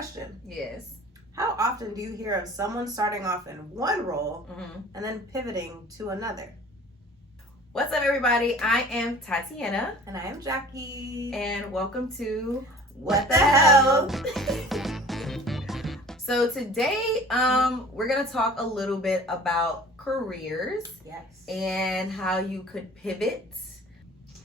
Question. Yes. How often do you hear of someone starting off in one role Mm-hmm. and then pivoting to another? What's up, everybody? I am Tatiana. And I am Jackie. And welcome to What the Hell? So today, we're going to talk a little bit about careers. Yes. And how you could pivot.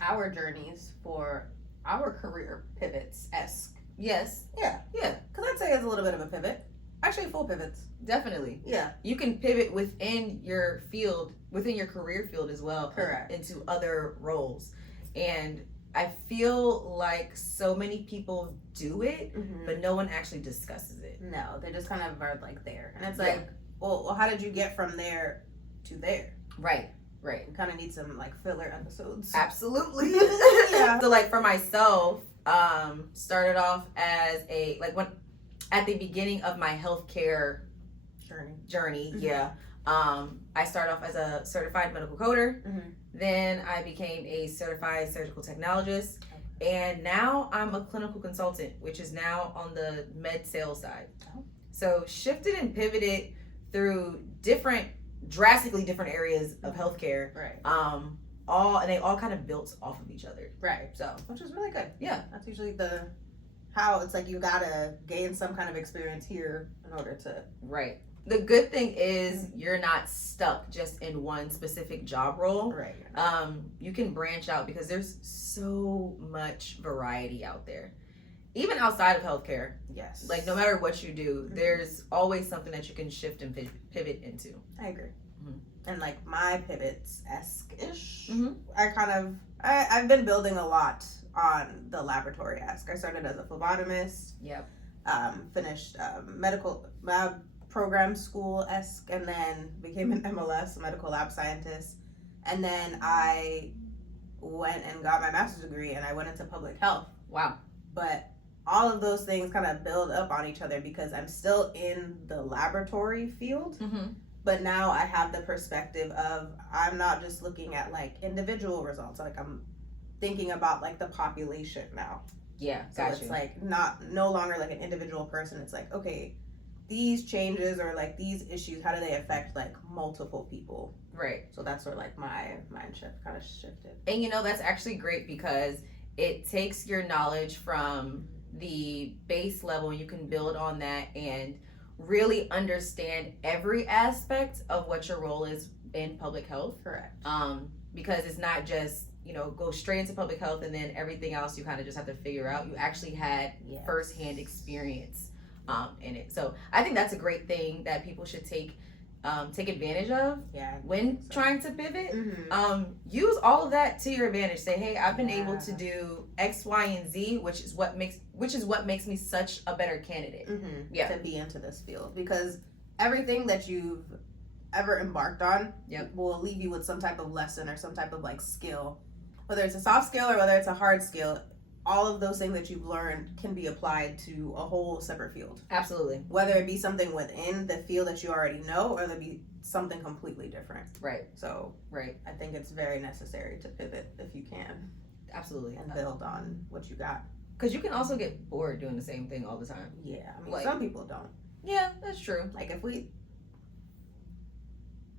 Our journeys for our career pivots-esque. Yes. Yeah. Yeah. Because I'd say it's a little bit of a pivot. Actually, full pivots. Definitely. Yeah. You can pivot within your field, within your career field as well. Correct. Into other roles. And I feel like so many people do it, but no one actually discusses it. No, they just kind of are like there. And it's like, well, how did you get from there to there? Right. Right. We kind of need some like filler episodes. Absolutely. Yeah. So like for myself, started off as at the beginning of my healthcare journey. Mm-hmm. Yeah. I started off as a certified medical coder. Mm-hmm. Then I became a certified surgical technologist. And now I'm a clinical consultant, which is now on the med sales side. Oh. So shifted and pivoted through drastically different areas of healthcare. Right. They all kind of built off of each other. Right. So, which is really good. Yeah. That's usually how it's like you gotta gain some kind of experience here in order to. Right. The good thing is you're not stuck just in one specific job role. Right. You can branch out because there's so much variety out there. Even outside of healthcare. Yes. Like no matter what you do, there's always something that you can shift and pivot into. I agree. Mm-hmm. And like my pivots-esque-ish, Mm-hmm. I've been building a lot on the laboratory-esque. I started as a phlebotomist. Yep. Finished medical lab program school-esque, and then became an MLS, a medical lab scientist. And then I went and got my master's degree, and I went into public health. Wow. But all of those things kind of build up on each other because I'm still in the laboratory field. Mm-hmm. But now I have the perspective of I'm not just looking at like individual results. Like I'm thinking about like the population now. Yeah, so it's like no longer like an individual person. It's like, okay, these changes or like these issues, how do they affect like multiple people? Right. So that's where like my mind shift kind of shifted. And that's actually great because it takes your knowledge from the base level. You can build on that and really understand every aspect of what your role is in public health. Correct. Because it's not just go straight into public health and then everything else you kind of just have to figure out. You actually had firsthand experience in it. So I think that's a great thing that people should take advantage of when trying to pivot. Mm-hmm. Use all of that to your advantage. Say, hey, I've been able to do X, Y, and Z, which is what makes me such a better candidate. Mm-hmm. To be into this field, because everything that you've ever embarked on will leave you with some type of lesson or some type of like skill, whether it's a soft skill or whether it's a hard skill. All of those things that you've learned can be applied to a whole separate field. Absolutely. Whether it be something within the field that you already know, or it be something completely different. Right. So, I think it's very necessary to pivot if you can. Absolutely. And build on what you got. Because you can also get bored doing the same thing all the time. Yeah. I mean, some people don't. Yeah, that's true. Like if we...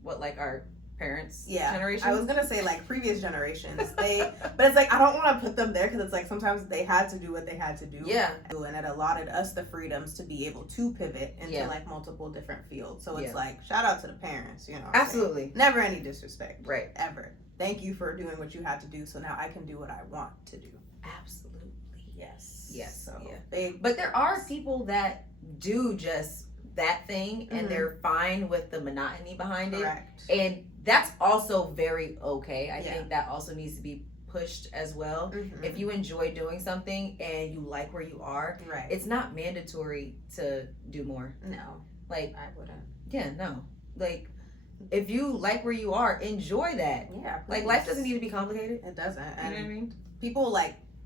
our parents' generation? I was gonna say like previous generations, but it's like I don't want to put them there because it's like sometimes they had to do what they had to do, and it allotted us the freedoms to be able to pivot into like multiple different fields. So it's like shout out to the parents, Absolutely, never any disrespect, right? Ever. Thank you for doing what you had to do, so now I can do what I want to do. Absolutely, yes. So big, but there are people that do just that thing and they're fine with the monotony behind it. And that's also very okay. I think that also needs to be pushed as well. If you enjoy doing something and you like where you are, it's not mandatory to do more. No. Like I wouldn't. Yeah, no. Like if you like where you are, enjoy that. Yeah. Like life doesn't need to be complicated. It doesn't. You know what I mean? People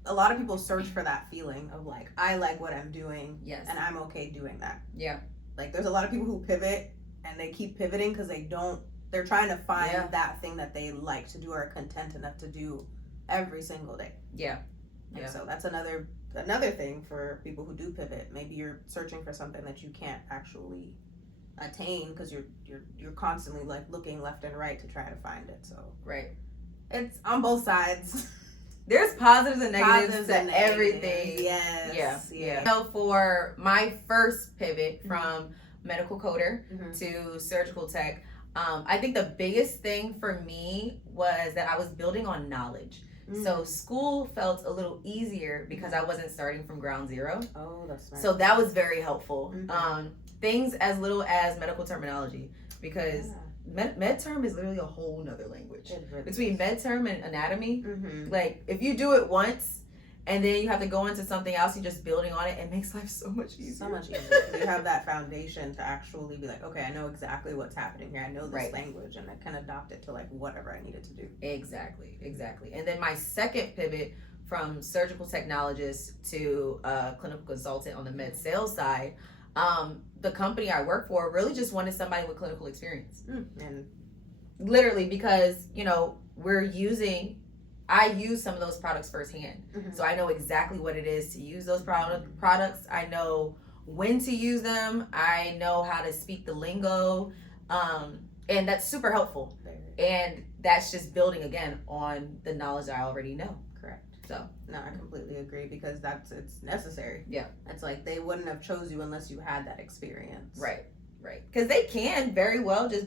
a lot of people search for that feeling of like, I like what I'm doing. Yes. And I'm okay doing that. Yeah. Like there's a lot of people who pivot and they keep pivoting because they're trying to find that thing that they like to do or are content enough to do every single day. Yeah. And so that's another another thing for people who do pivot, maybe you're searching for something that you can't actually attain because you're constantly like looking left and right to try to find it. So it's on both sides. There's positives and negatives to everything. Yes. Yeah. So for my first pivot from medical coder to surgical tech, I think the biggest thing for me was that I was building on knowledge. So school felt a little easier because I wasn't starting from ground zero. Oh, that's nice. So that was very helpful. Things as little as medical terminology, because med term is literally a whole nother language. Between med term and anatomy, like if you do it once and then you have to go into something else, you're just building on it, it makes life so much easier. So much easier. You have that foundation to actually be like, okay, I know exactly what's happening here. I know this language, and I can adopt it to like whatever I needed to do. Exactly. And then my second pivot from surgical technologist to clinical consultant on the med sales side, the company I work for really just wanted somebody with clinical experience. And literally, because, you know, I use some of those products firsthand. So I know exactly what it is to use those products. I know when to use them. I know how to speak the lingo. And that's super helpful. And that's just building, again, on the knowledge I already know. Correct. So, no, I completely agree, because it's necessary. Yeah. It's like they wouldn't have chose you unless you had that experience. Right. Because they can very well just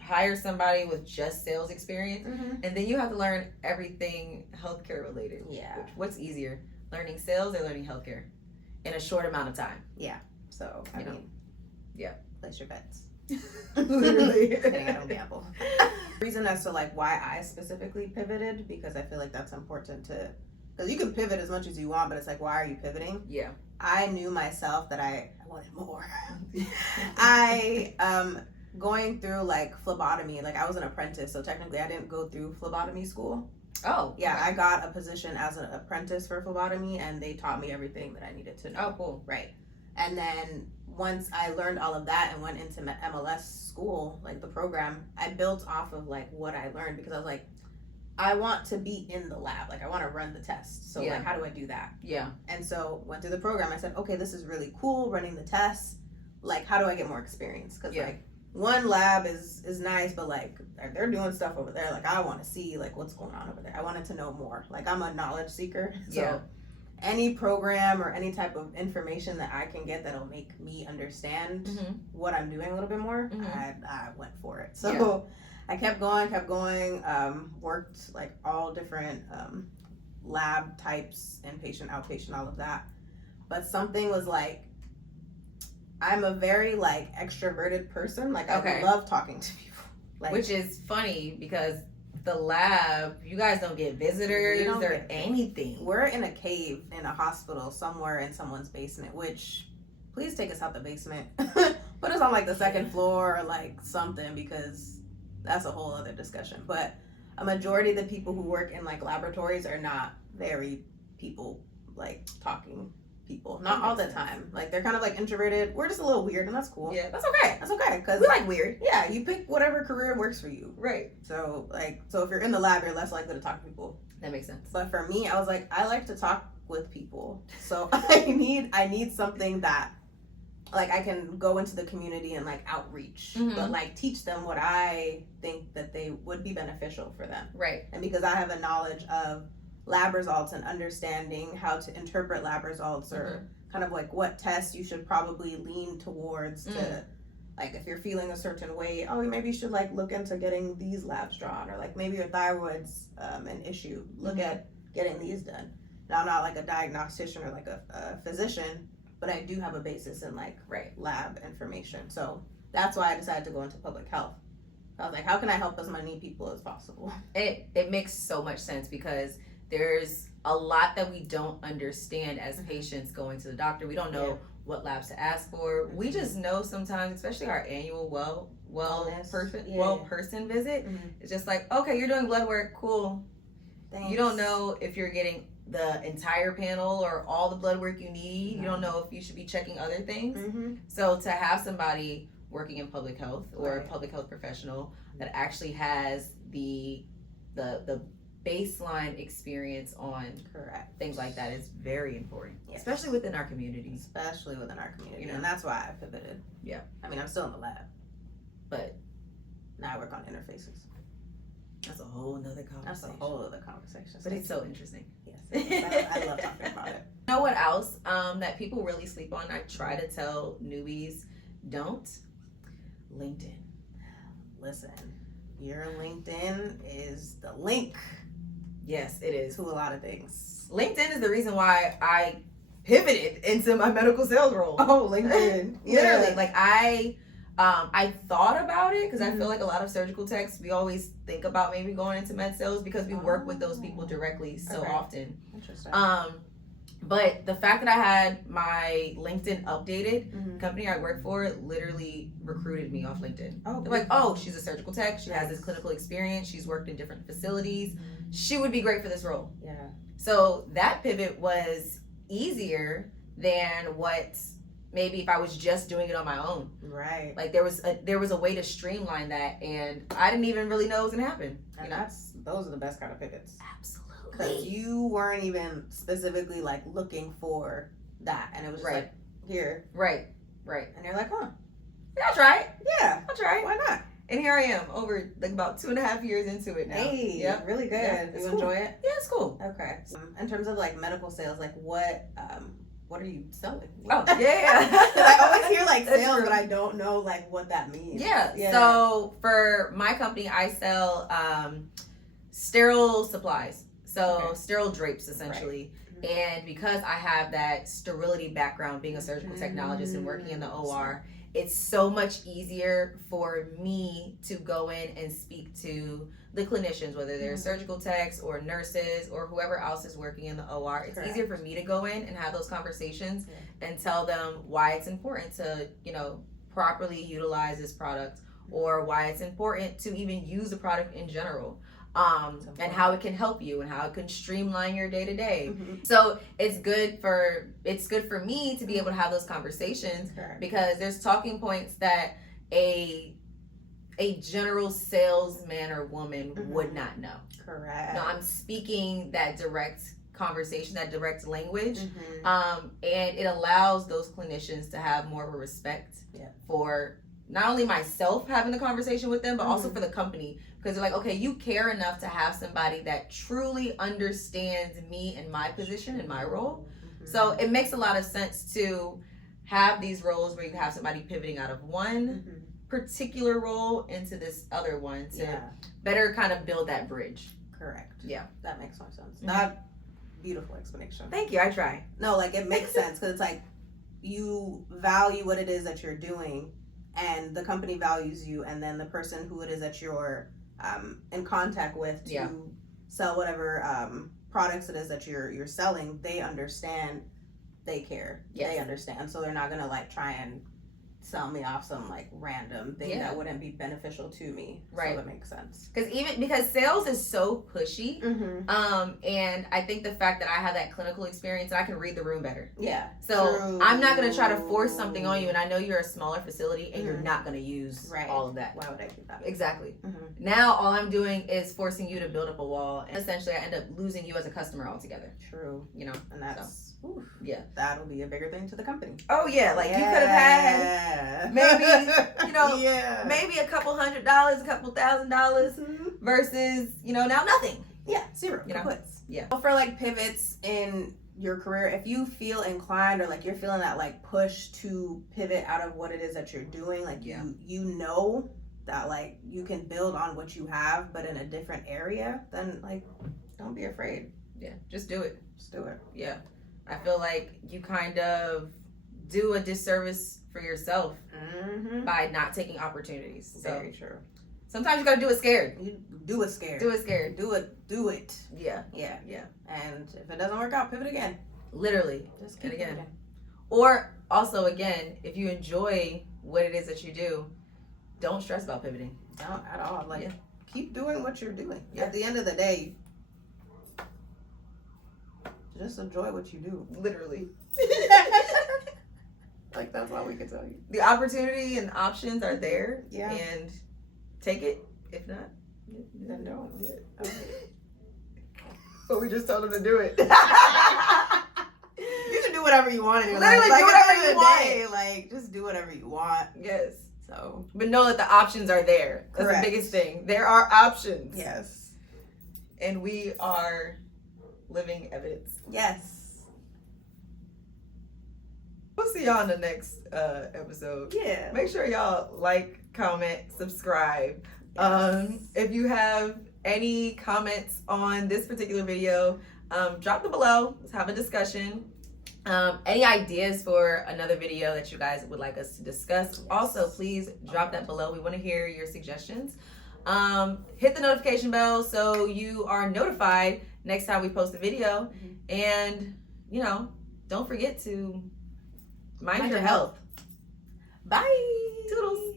hire somebody with just sales experience, and then you have to learn everything healthcare related. Yeah. What's easier, learning sales or learning healthcare in a short amount of time? Yeah. So I mean, place your bets. Literally. I don't gamble. Reason as to like why I specifically pivoted, because I feel like that's important to, because you can pivot as much as you want, but it's like, why are you pivoting? Yeah. I knew myself that I wanted more. Going through like phlebotomy, like I was an apprentice, so technically I didn't go through phlebotomy school. Oh. Yeah, okay. I got a position as an apprentice for phlebotomy, and they taught me everything that I needed to know. Oh, cool. Right. And then once I learned all of that and went into MLS school, like the program, I built off of like what I learned, because I was like, I want to be in the lab. Like I want to run the tests. So like, how do I do that? Yeah. And so went through the program. I said, okay, this is really cool, running the tests. Like, how do I get more experience? Because like, one lab is nice, but like they're doing stuff over there. Like I want to see like what's going on over there. I wanted to know more. Like I'm a knowledge seeker. So any program or any type of information that I can get that'll make me understand what I'm doing a little bit more, I went for it. So I kept going, worked like all different lab types, inpatient, outpatient, all of that. But something was like, I'm a very like extroverted person. Like I love talking to people. Like, which is funny because the lab, you guys don't get visitors or anything. We're in a cave in a hospital somewhere in someone's basement, which please take us out the basement. Put us on like the second floor or like something, because that's a whole other discussion. But a majority of the people who work in like laboratories are not very people like talking people. Not all the time. Like they're kind of like introverted. We're just a little weird, and that's cool. Yeah, that's okay. That's okay, because we like weird. Yeah, you pick whatever career works for you. Right. So if you're in the lab, you're less likely to talk to people. That makes sense. But for me, I was like, I like to talk with people. So I need something that like I can go into the community and like outreach, but like teach them what I think that they would be beneficial for them. Right. And because I have a knowledge of lab results and understanding how to interpret lab results, or kind of like what tests you should probably lean towards to, like if you're feeling a certain way, maybe you should like look into getting these labs drawn, or like maybe your thyroid's an issue, look at getting these done. Now I'm not like a diagnostician or like a physician, but I do have a basis in like lab information. So that's why I decided to go into public health. I was like, how can I help as many people as possible? It makes so much sense, because there's a lot that we don't understand as patients going to the doctor. We don't know what labs to ask for. We just know sometimes, especially our annual person visit, it's just like, okay, you're doing blood work, cool. Thanks. You don't know if you're getting the entire panel or all the blood work you need. You don't know if you should be checking other things. So to have somebody working in public health or a public health professional that actually has the baseline experience on things like that is very important, especially within our community. And that's why I pivoted. Yeah. I mean, I'm still in the lab, but now I work on interfaces. That's a whole nother conversation. But it's so interesting. Yes, I love talking about it. You know what else that people really sleep on? I try to tell newbies, don't. LinkedIn. Listen, your LinkedIn is the link. Yes, it is. To a lot of things. LinkedIn is the reason why I pivoted into my medical sales role. Oh, LinkedIn. Literally, like I thought about it because I feel like a lot of surgical techs, we always think about maybe going into med sales because we work with those people directly so often. Interesting. But the fact that I had my LinkedIn updated, company I work for literally recruited me off LinkedIn. Oh, they're like, oh, she's a surgical tech. She has this clinical experience. She's worked in different facilities. She would be great for this role. Yeah. So that pivot was easier than what maybe if I was just doing it on my own. Right. Like there was a way to streamline that, and I didn't even really know it was gonna happen. And those are the best kind of pivots. Absolutely. Because you weren't even specifically like looking for that, and it was just like here. Right. And you're like, huh? Yeah, I'll try it. Yeah, I'll try it. Why not? And here I am, over like about 2.5 years into it now. Hey, really good. Yeah, you enjoy it? Yeah, it's cool. Okay. In terms of like medical sales, like what are you selling? Oh, yeah. Because I always hear like sales, but I don't know like what that means. Yeah. So for my company, I sell sterile supplies. So sterile drapes, essentially. Right. And because I have that sterility background, being a surgical technologist and working in the OR, it's so much easier for me to go in and speak to the clinicians, whether they're surgical techs or nurses or whoever else is working in the OR. It's easier for me to go in and have those conversations and tell them why it's important to, properly utilize this product, or why it's important to even use the product in general. And how it can help you and how it can streamline your day to day. So it's good for me to be able to have those conversations because there's talking points that a general salesman or woman would not know. Correct. No, I'm speaking that direct conversation, that direct language, and it allows those clinicians to have more of a respect for not only myself having the conversation with them, but also for the company. Because they're like, okay, you care enough to have somebody that truly understands me and my position and my role. So it makes a lot of sense to have these roles where you have somebody pivoting out of one particular role into this other one to better kind of build that bridge. Correct. Yeah. That makes more sense. That beautiful explanation. Thank you. I try. No, like it makes sense because it's like you value what it is that you're doing, and the company values you, and then the person who it is that you're in contact with to sell whatever products it is that you're selling, they understand, they care, they understand, so they're not gonna like try and sell me off some like random thing that wouldn't be beneficial to me. So that makes sense. Because sales is so pushy, and I think the fact that I have that clinical experience and I can read the room better. Yeah. So I'm not gonna try to force something on you, and I know you're a smaller facility and you're not gonna use all of that. Why would I do that? Exactly. Now all I'm doing is forcing you to build up a wall, and essentially I end up losing you as a customer altogether. True. And that's that'll be a bigger thing to the company. Oh yeah, like you could have had maybe maybe a couple $100, a couple $1,000 versus now nothing. Yeah, zero. Yeah. So for like pivots in your career, if you feel inclined or like you're feeling that like push to pivot out of what it is that you're doing, like you know that like you can build on what you have but in a different area, then like don't be afraid. Yeah, just do it. Just do it. Yeah. I feel like you kind of do a disservice for yourself by not taking opportunities. So very true. Sometimes you gotta do it scared. You do it scared. Do it scared. Do it. Yeah. And if it doesn't work out, pivot again. Literally. Just keep again. Pivoting. Or also again, if you enjoy what it is that you do, don't stress about pivoting. Don't at all. Like keep doing what you're doing. At the end of the day, just enjoy what you do. Literally. Like that's all we can tell you. The opportunity and options are there. Yeah. And take it. If not, then don't. Okay. But we just told him to do it. You can do whatever you want in your life. Literally, do whatever you want. Like, just do whatever you want. Yes. So, but know that the options are there. That's correct. The biggest thing. There are options. Yes. And we are living evidence. Yes. We'll see y'all in the next episode. Yeah. Make sure y'all like, comment, subscribe. Yes. If you have any comments on this particular video, drop them below. Let's have a discussion. Any ideas for another video that you guys would like us to discuss? Yes. Also, please drop that below. We want to hear your suggestions. Hit the notification bell so you are notified next time we post a video. And, don't forget to mind your health. Bye. Toodles.